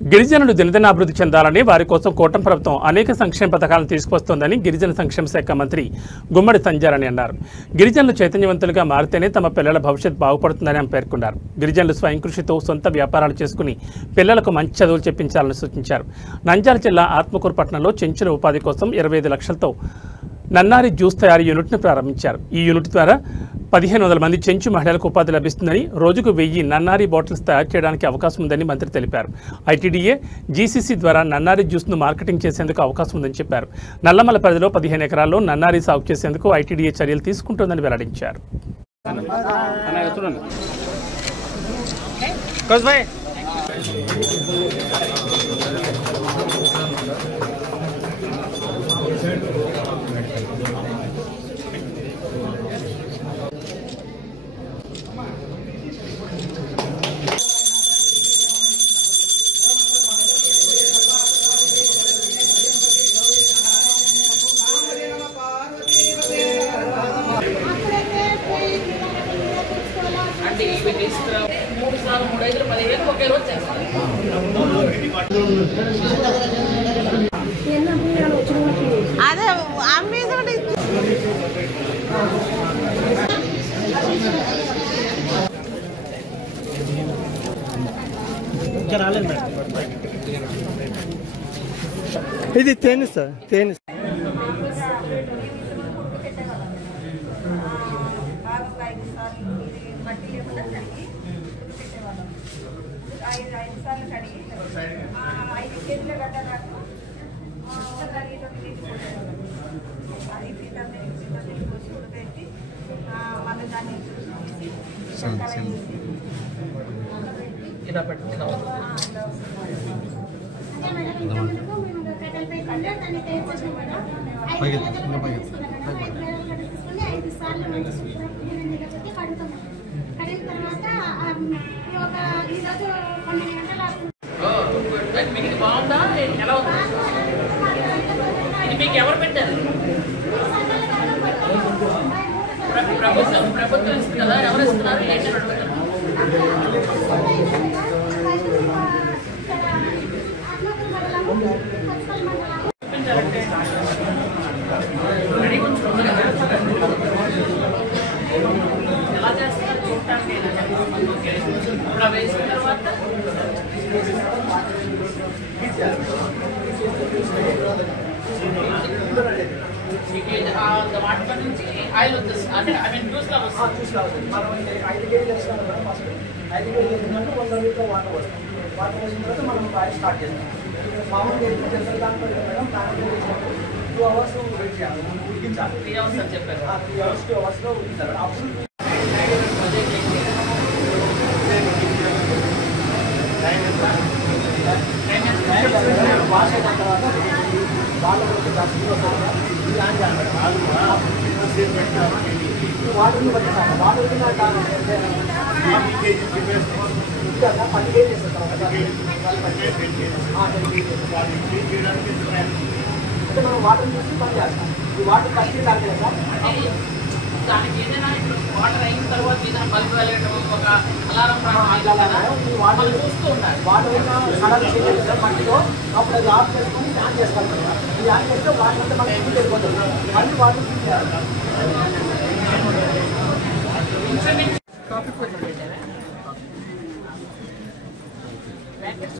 గిరిజనులు దినదిన అభివృద్ధి చెందాలని వారి కోసం కూటమి ప్రభుత్వం అనేక సంక్షేమ పథకాలను తీసుకొస్తోందని గిరిజన సంక్షేమ శాఖ మంత్రి గుమ్మడి సంజారాణి అన్నారు. గిరిజనులు చైతన్యవంతులుగా మారితేనే తమ పిల్లల భవిష్యత్తు బాగుపడుతుందని ఆమె పేర్కొన్నారు. గిరిజనులు స్వయం కృషితో సొంత వ్యాపారాలు చేసుకుని పిల్లలకు మంచి చదువులు చెప్పించాలని సూచించారు. నంద్యాల జిల్లా ఆత్మకూరు పట్టణంలో చెంచుల ఉపాధి కోసం 25 లక్షలతో నన్నారి జ్యూస్ తయారీ యూనిట్ను ప్రారంభించారు. ఈ యూనిట్ ద్వారా 1500 మంది చెంచు మహిళలకు ఉపాధి లభిస్తుందని, రోజుకు 1000 నన్నారి బాటిల్స్ తయారు చేయడానికి అవకాశం ఉందని మంత్రి తెలిపారు. ఐటీడీఏ, జీసీసీ ద్వారా నన్నారి జ్యూస్ను మార్కెటింగ్ చేసేందుకు అవకాశం ఉందని చెప్పారు. నల్లమల పరిధిలో 15 ఎకరాల్లో నన్నారి సాగు చేసేందుకు ఐటీడీఏ చర్యలు తీసుకుంటోందని వెల్లడించారు. అదే అమ్మేది ఇది తేనె సార్, తేనె. మీకు ఎవరు పెట్టారు? ప్రభుత్వం ఇస్తుంది కదా, ఎవరు ఇస్తున్నారు? ఎలా చేస్తారు చూడటానికి? ఇప్పుడు వేసిన తర్వాత వాటిలో నుంచి ఆయిల్ వచ్చేసి అంటే ఐ మీన్ జ్యూస్ లా వస్తుంది. మనం 5 కేజీలు వేస్తాం కదా, ఫస్ట్ 5 కేజీలు వేసినట్టు 100 లీటర్ వాటర్ వస్తాం. వాటర్ వేసిన తర్వాత మనం ఆయిల్ స్టార్ట్ చేస్తాం. మామూలుగా జనరల్ దాంట్లో మేడం ప్యానల్ వేసినప్పుడు 2 అవర్స్ వెయిట్ చేయాలి, ఉడికించాలి. 3 అవర్స్ అని చెప్పారు. 3 అవర్స్ 2 అవర్స్లో ఉడికించాలి. అప్పుడు వాష్ అయిన తర్వాత వాటర్ వాటర్ని బట్టి వాటర్ 10 కేజీస్ అంటే మనం వాటర్ చూసి పని చేస్తాం. ఈ వాటర్ ఫస్ట్ తాగే కదా, దానికి ఏదైనా ఇప్పుడు వాటర్ అయిన తర్వాత ఏదైనా బల్బ్ వెళ్ళడం, ఒక అలారం వాళ్ళు చూస్తూ ఉండాలి. వాటర్ కలర్ చేంజ్ చేస్తాం మట్టిలో, అప్పుడు అది ఆఫ్ చేసుకొని ఆన్ చేస్తాం కదా. ఇది ఆన్ చేస్తే వాటర్ అంతా మనకి ఫుల్ అయిపోతుంది. మళ్ళీ వాటర్ ఫుల్ చేయాలి.